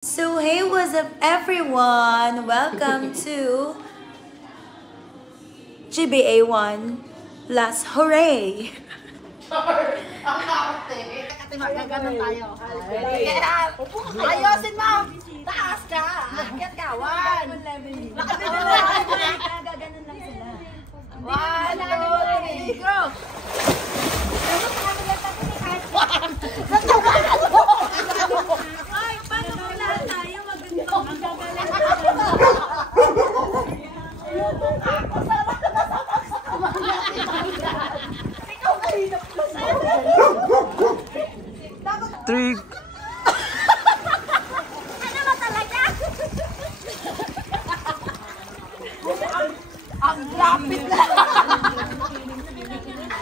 So hey, what's up everyone? Welcome to GBA1 Last Hooray! Magaganon tayo. Ayosin mo! Taas ka! Akyat ka! One! Gaganon lang sila. One, two, three, go! Ay, paano kung lahat tayo maganda? Ang gagaling. Ikaw kanina po sa Three. ano ba talaga? Ang lapit lang!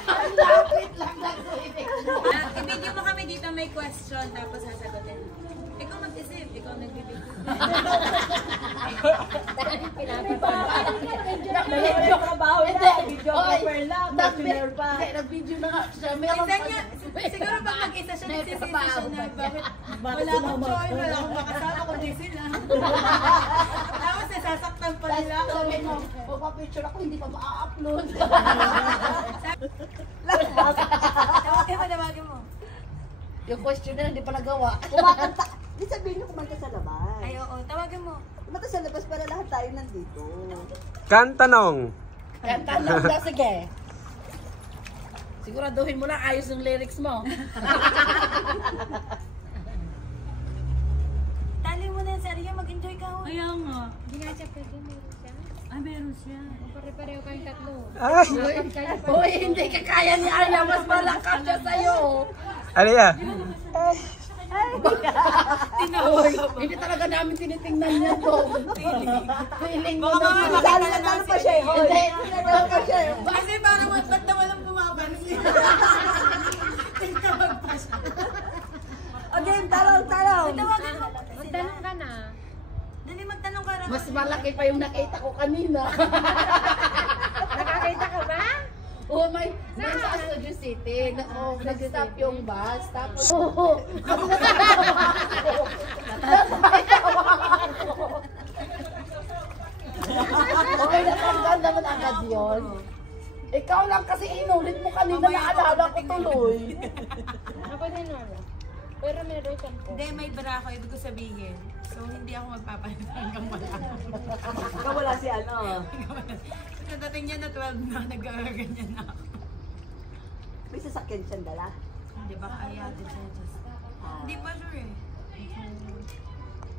Ang lapit lang I-video mo kami dito, may question, tapos sasagutin. Ikaw mag-isip, ikaw nagbibigay. Nag-video na nga siya. Siguro pag mag-isa siya, nagsisisi siya na bakit wala akong choice, wala akong makasama kundi sila. Tapos nasasaktan pa nila ako. Pagpa-picture ako, hindi pa ma-upload. Tawagin mo. Yung question na hindi pa nagawa. Kumakanta. Di sabihin niyo kumanta sa labas. Ay, oo, tawagin mo. Kumanta sa labas para lahat tayo nandito. Kantanong. Kanta lang na, sige. Siguraduhin mo lang ayos yung lyrics mo. Tali mo na, Sergio, mag-enjoy ka. Ayaw nga. Hindi nga siya pwede, meron siya. Ay, meron siya. Pare-pareho kayong tatlo. Ay! Hoy, hindi ka kaya ni Arya. Mas malakas siya sa'yo. Ano yan? Hoy, hindi talaga namin tinitingnan niya to. Feeling mo na. Lalo pa siya. Hindi, lalo pa siya. Kasi parang ba't naman ang pumapansin? Tingnan pa siya. Okay, talong. Tawagan mo. Magtanong ka na. Dali, magtanong ka rin. Mas malaki pa yung nakita ko kanina. Nakakita ka ba? Oh, may sa Studio City. Nag-stop yung bus. Tapos, kasi okay, natanggal naman agad yun. Ikaw lang kasi inulit mo kanina, naalala ko tuloy. Ako din wala. Pero meron siya po. Hindi, may bra ako, ibig ko sabihin. So, hindi ako magpapalit hanggang wala. Ikaw wala si ano. Nadating niya na 12 na, nag-ganyan na ako. May sasakyan siyang dala. Hindi ba kaya din siya just... Hindi pa sure eh.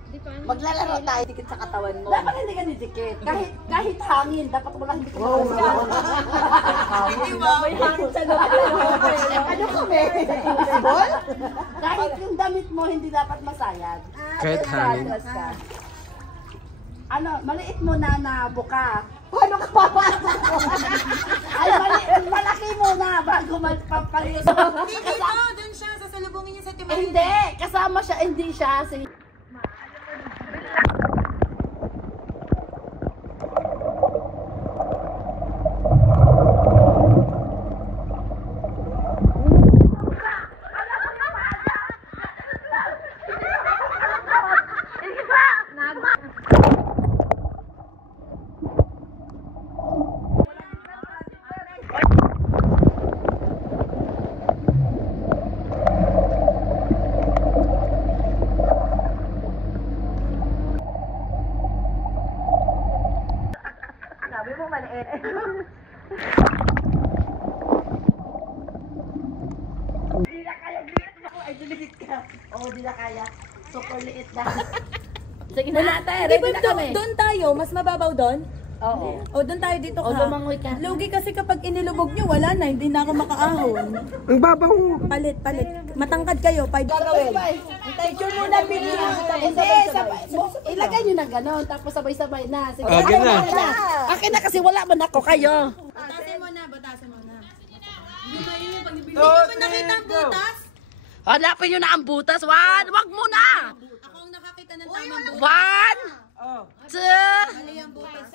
Di pa ano? Maglalaro tayo. Dikit sa katawan mo. Dapat hindi ka nidikit. Kahit hangin, dapat wala hindi ka Hindi ba? May hangin sa gabi. Ano kami? Ball? Kahit yung damit mo, hindi dapat masayad. Kahit hangin. Ano, maliit mo na buka. Paano ka papasok? Ay, malaki mo na bago magpapalit. Hindi dito, doon siya, sasalubungin niya sa Timarin. Hindi, kasama siya, hindi siya. Sabi mo maliit. Di na kaya liit mo. Ay, liit ka. Oo, di na kaya. Super liit na. Sige na natin, ready na kami. Doon tayo, mas mababaw doon? Oo. O doon tayo dito O, ka. lumangoy ka. Lugi kasi kapag inilubog nyo, wala na, hindi na ako makaahon. Ang babaw. Palit. Matangkad kayo, 5 gagawin. Picture muna, video. Hindi, ilagay nyo na gano'n, tapos sabay-sabay na. Sige, Okay na. Akin na kasi wala man ako kayo. Batasin mo na. Hindi ko pa nakita ang butas. Hanapin nyo na ang butas. Wag mo na. Ako ang nakakita ng tamang butas. One, two, Mali ang butas.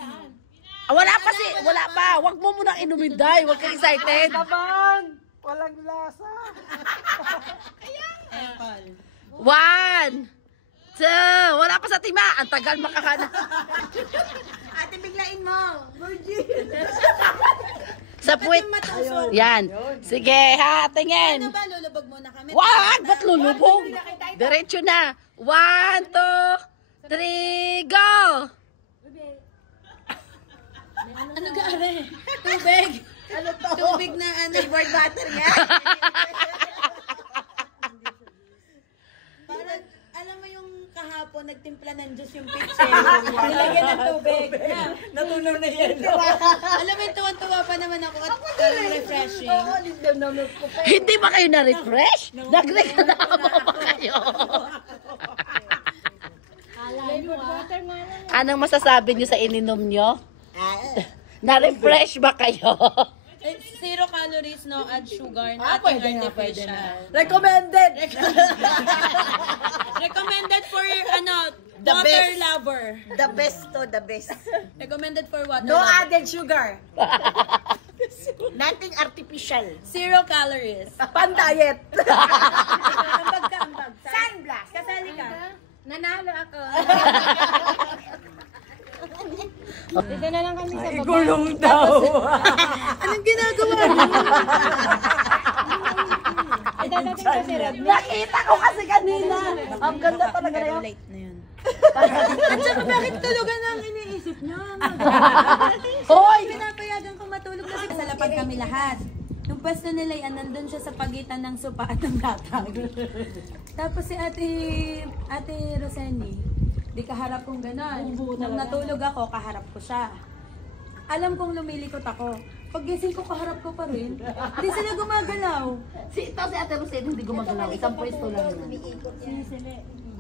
wala pa. Wag mo munang inumin, Day. Wag kang excited. Walang lasa. Apple. 1, Wala pa sa tima. Ang tagal makahanap. Ate, biglain mo. Virgin. Sa puwit. Yan. Sige, ha, tingin. Ano ba, lulubog muna kami? Wag! Ba't lulubog? Diretso na. 1, 2, 3, go! Ano gari? Tubig. Ano to? Tubig na ano, board water nga. Parang, alam mo yung kahapon, nagtimpla ng juice yung pitcher. Nilagyan ng tubig. Natunaw na yan. Alam mo yung tuwan-tuwa pa naman ako at refreshing. Hindi ba kayo na-refresh? Nag-reclamo ba kayo? Anong masasabi niyo sa ininom niyo? Na-refresh ba kayo? It's 0 calories, no add sugar, nothing artificial. Recommended! Recommended for, The water best. lover. The best to the best. Recommended for water No lover. added sugar. Nothing artificial. 0 calories. Pan-diet. Ambag ka, ambag. Sunblast. Kasali ka. Nanalo ako. Dito na lang kami sa baba. Gulong daw. Anong ginagawa mo? Idadating ko si Red. Nakita ko kasi kanina. Ang ganda talaga na yun. Late na yun. At saka bakit tulugan ang iniisip niyo? Hoy! Pinapayagan ko matulog kasi sa lapag kami lahat. Yung pwesto nila yan, nandun siya sa pagitan ng sopa at ng latag. Tapos si Ate Roseni, di kaharap kong gano'n. Nung natulog ako, kaharap ko siya. Alam kong lumilikot ako. Pag-gising ko, kaharap ko pa rin. Hindi sila gumagalaw. Si Ate Rosette hindi gumagalaw. Isang pwesto lang yun. Umiikot yan.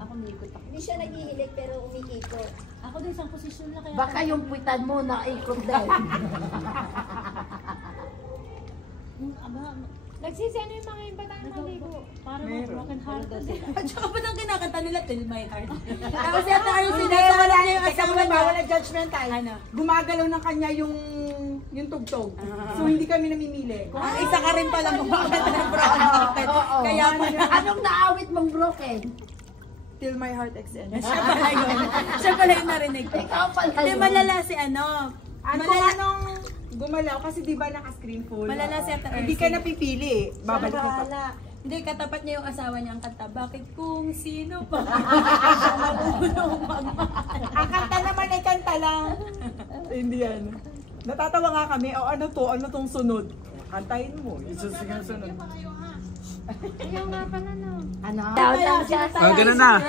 Ako umiikot ako. Hindi siya naghihilig pero umiikot. Ako din isang posisyon na kaya. Baka yung puwitan mo naikot din. Nagsisi ano yung mga yung bata na maligo. Parang broken hearted. At saka ba nang kinakanta nila, Till My Heart? Tapos si Ate Arlene, Hindi, wala niya. Teka muna, bawal na judgmental. Ano? Gumagalaw ng kanya yung tugtog. So hindi kami namimili. Kung Ang isa ka rin pala gumagamit ng broken hearted. Kaya pala. Anong naawit mong broken? Till My Heart XN. Siya pala yun. Siya pala yung narinig ko. Ikaw pala Hindi, yun. malala si Kung anong gumalaw kasi di ba naka-screen full. Malala si Ate Hindi ka napipili. Babalik ka pa. Wala. Hindi, katapat niya yung asawa niya ang kanta. Bakit kung sino pa? Ang kanta naman ay kanta lang. Hindi yan. Natatawa nga kami. O ano to? Ano tong sunod? Kantahin mo. Isusunod sunod. Ayaw nga pala no. Ano? Oh, ganun na.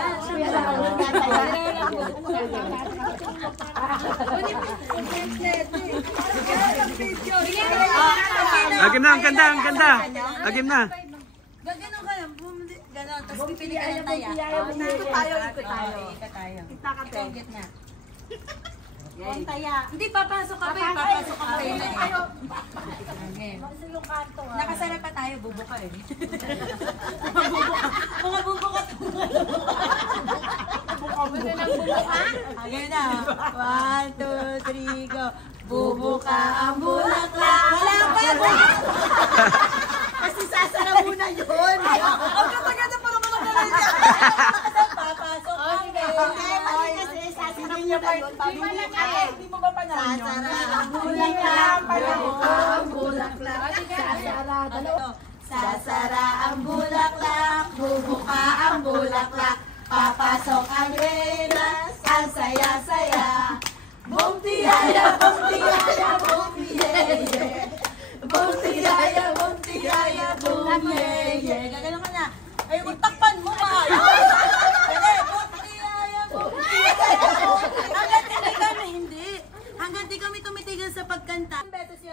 Agim na, ang ganda, ang ganda. Agim na. Gaganon ka lang. Ganon. Tapos pipili ka ng taya. Ikot tayo, ikot tayo. Ikot tayo. Kita ka tayo. Gitna. Ang taya. Hindi, papasok ka pa eh. Papasok ka pa eh. Nakasara pa tayo, bubuka eh. Mga bubuka. Buto ng bumuka. Again na. 1, 2, 3, go. Bubuka ang bulaklak. Wala pa. Kasi sasara muna yun. Ang ganda-ganda pa naman ang niya. Papasok ka. Kasi sasara muna yun. Hindi mo ba panahon yun? Sasara ang bulaklak. Ang bulaklak. Sasara ang bulaklak, bubuka ang bulaklak, papasok ang renas, ang saya-saya. Bumtiyaya, bumtiyaya, bumtiyaya. Bumtiyaya, bumtiyaya, bumtiyaya. Gagano ka na. Ay, takpan mo maayos. Hindi, bumtiyaya, bumtiyaya. Hanggang hindi kami, hindi. Hanggang di kami tumitigil sa pagkanta.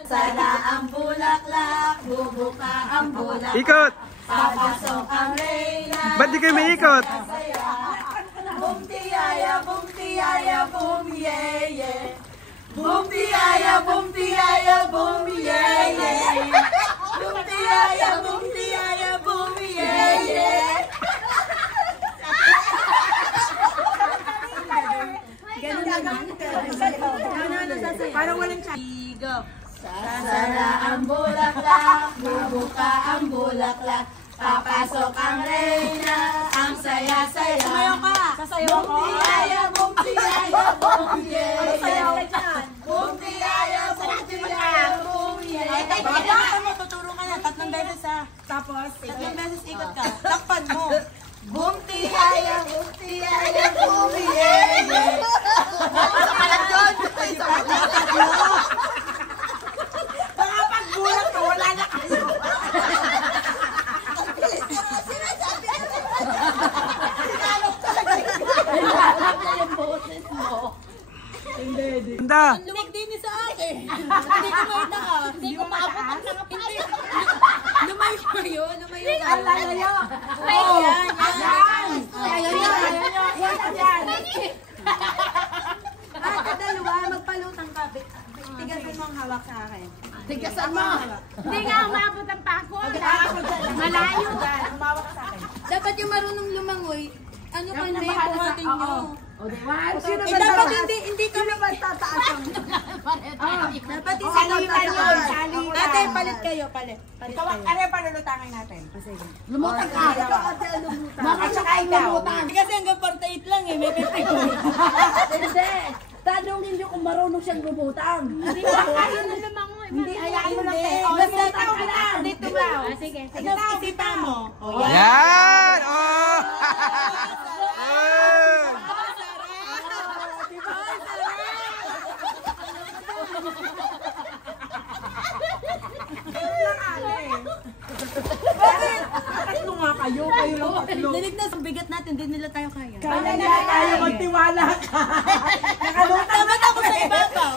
Sara ang bulaklak, bubuka ang bulaklak. Ikot! Papasok ang reyna. Ba't di kayo may ikot? Bumtiyaya, bumtiyaya, bumiyeye. Bumtiyaya, bumtiyaya, bumiyeye. Bumtiyaya, bumtiyaya, bumiyeye. Ganun naman. Parang walang chat. Go. Sasara ang bulaklak, bubuka ang bulaklak, Papasok ang reyna, ang saya-saya. Sumayaw ka! Sasayaw ko. Bumtiyaya, Ano sayaw? bumtiyaya, bumtiyaya. Mo, tuturo ka na. 3 beses ha. Tapos, 3 beses ikot ka. Takpan mo. Bumtiyaya, bumtiyaya, bumtiyaya. Sa kalat yun. Baka pagbulat ka, wala na kayo. Ganda. Lumig din sa akin. Hindi ko makita ka. Hindi ko maabot ang nakapaya. Lumayo. Ang lalayo. Yan. Dalawa, magpalutang ka. Tigasan mo ang hawak sa akin. Tigasan mo. Hindi nga umabot ang pagod. Malayo. Umawak ka sa akin. Dapat yung marunong lumangoy. Ano pa na yung buhatin nyo? O, di ba? Sino ba Dapat tataas? hindi kami Tataas ang... Dapat hindi Salitan yun, salitan. Ate, palit kayo. Palit Ikaw, kayo. ano yung panulutangin natin? Lumutang ka. At saka ikaw. Kasi hanggang 48 lang eh. May 50. Hindi. Tanongin niyo kung marunong siyang lumutang. Hindi ba kayo na lumangoy? Hindi, hayaan mo lang. Hindi. O, Basta lumutang ikaw ka na. lang. Dito lang. Sige. Isipan mo. Yan! Oh! Tatlo nga kayo. Kayo lang tatlo. Dinig na sa bigat natin. Hindi nila tayo kaya. Kaya nga tayo magtiwala ka. Nakalutang Dapat ako sa ibabaw.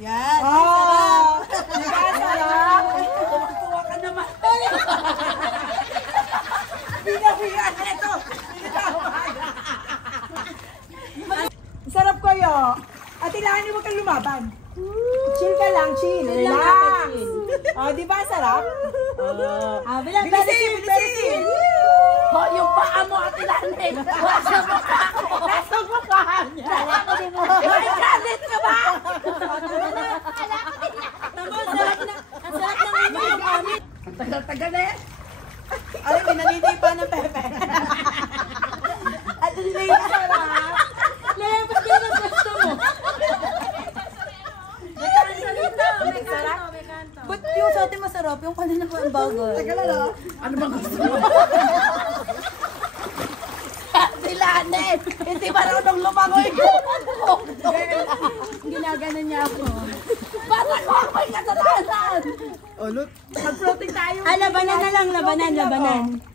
Yan. Oh! Diba, sarap? Tuwa ka naman. Binabihan na ito. Sarap kayo. At ilahan mo kang lumaban. Chill ka lang, chill. Chill lang, Relax. chill. Oh, di ba sarap? Bilang. Bilisin! Ho, yung paa mo at ilalim. Wasa mo ka ako. Nasa mukha niya. May galit ka ba? Tama, ang sarap ng inyo yung gamit. Tagal-tagal na yan. Ay, pinaninipa ng pepe. At hindi sarap. Lea, ba't yun ang gusto mo? May kanto. Ba't yung sa atin masarap? Yung kanina ko ang bagay. Tagal na. Ano bang gusto mo? Silanin! Hindi marunong lumangoy. Ginagano niya ako. Bakit mo ako may kasalanan? Mag-floating tayo. Labanan na lang, labanan.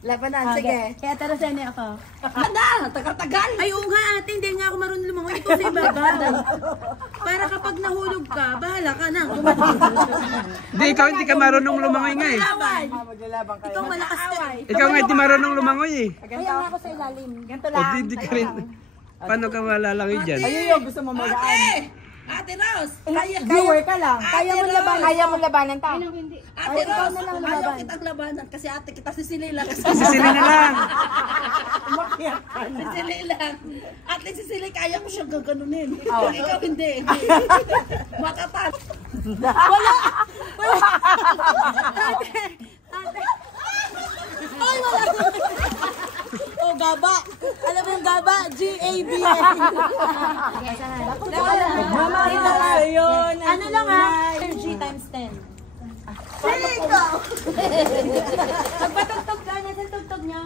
Labanan, Okay. Kaya tarasani ako. Ano? Tagal-tagal. Ay, oo nga ate, hindi nga ako marunong lumangoy. Ikaw sa ibabaw. Para kapag nahulog ka, bahala ka na. Hindi, ikaw hindi ka marunong lumangoy nga eh. Maglalaban kayo. Ikaw malakas ka. Ikaw nga hindi marunong lumangoy eh. Kaya nga ako sa ilalim. Ganito O lang. di ka rin. Paano ka malalangoy dyan? Ayun yung gusto mo magaan. Ate Rose! Viewer ka lang. Kaya mo labanan. Kaya mo labanan ta. Ate ikaw Rose! na lang Ayaw lumaban. kitang labanan kasi ate kita si Silila. Sisili na lang. Si Silila. At least si Silila kaya ko siyang gaganunin. Ikaw hindi. Matatal. Oh, gaba. Alam mo yung gaba? G-A-B-A. Mamahal yun. Ano lang ha? Energy times 10. Magpatugtog ka. Nasa tugtog niya.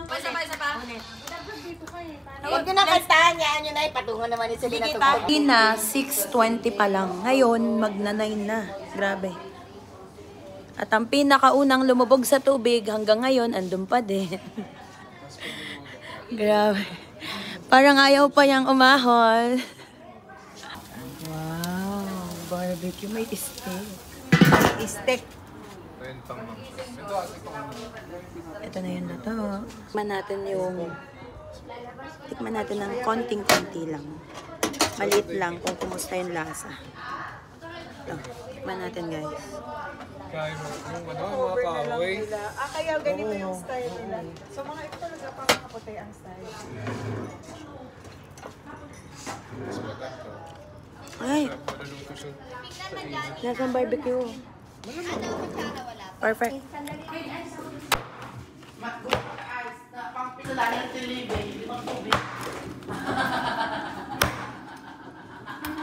Huwag nyo na kantahan yan, yun ay patungo naman ni Selena Tugtog. Ina, 6:20 pa lang. Ngayon, magna-9 na. Grabe. At ang pinakaunang lumubog sa tubig hanggang ngayon, andun pa din. Grabe. Parang ayaw pa niyang umahol. Wow, barbecue. May steak. Steak. Ito na yun na to. Tikman natin ng konting-konti lang. Maliit lang kung kumusta yung lasa. Ito, tikman natin guys. Kain mo mga kahoy. Kaya ganito yung style nila. So mga ito talaga parang kaputi ang style. Ay! Lasang barbecue. Perfect. Ayos na pang pinalaki ng tilibe, hindi pang tubig.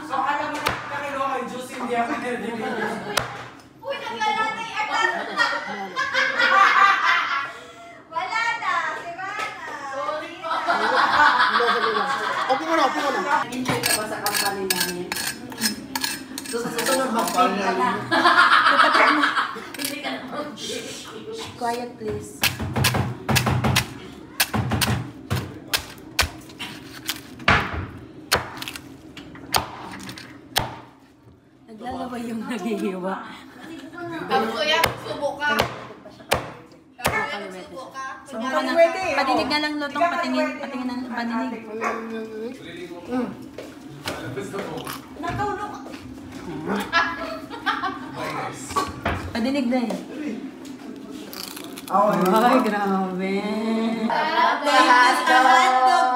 So, alam mo na nakinuha kay Diyos, hindi ako nililinis. Uy, naglalanay agad! Wala na! Si Mana! Sorry po. Opo mo na, opo mo na. Enjoy ka ba sa company namin? So, sa susunod mag-film ka na. Hindi ka na mag-film. Quiet please. Naglalaway yung naghihiwa. Kuya, subo ka. Subo ka na. Patinig na lang lutong, patingin ng paninig. Padinig na yun. Ay, grabe. Hotdog!